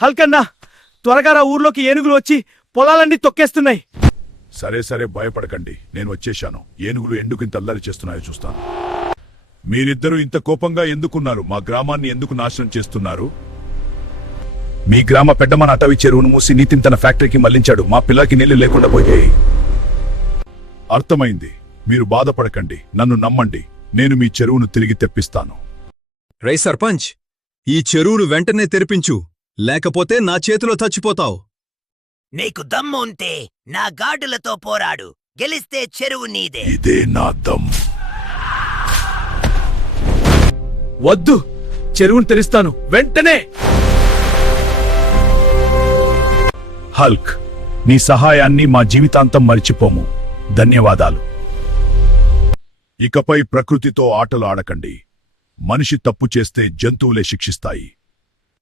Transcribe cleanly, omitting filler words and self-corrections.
హల్కన్నా త్వరగా రా, ఊర్లోకి ఏనుగులు వచ్చి పొలాలన్నీ తొక్కేస్తున్నాయి. సరే సరే, భయపడకండి, నేను వచ్చేశాను. ఏనుగులు ఎందుకు ఇంత అల్లరి చేస్తున్నాయో చూస్తాను. మీరిద్దరూ ఇంత కోపంగా ఎందుకున్నారు? మా గ్రామాన్ని ఎందుకు నాశనం చేస్తున్నారు? మీ గ్రామ పెద్దమన అటవీ చెరువును మూసి నితిన్ తన ఫ్యాక్టరీకి మళ్లించాడు. మా పిల్లకి నీళ్లు లేకుండా పోయాయి. అర్థమైంది, మీరు బాధపడకండి, నన్ను నమ్మండి, నేను మీ చెరువును తిరిగి తెప్పిస్తాను. రై సర్పంచ్, ఈ చెరువును వెంటనే తెరిపించు, లేకపోతే నా చేతిలో చచ్చిపోతావు. నీకు దమ్ము ఉంటే నా గాడులతో పోరాడు, గెలిస్తే చెరువు నీదే. ఇదే నా దమ్. వద్దు, చెరువును తెరుస్తాను వెంటనే. హల్క్, నీ సహాయాన్ని మా జీవితాంతం మరిచిపోము. ధన్యవాదాలు. ఇకపై ప్రకృతితో ఆటలు ఆడకండి. మనిషి తప్పు చేస్తే జంతువులే శిక్షిస్తాయి.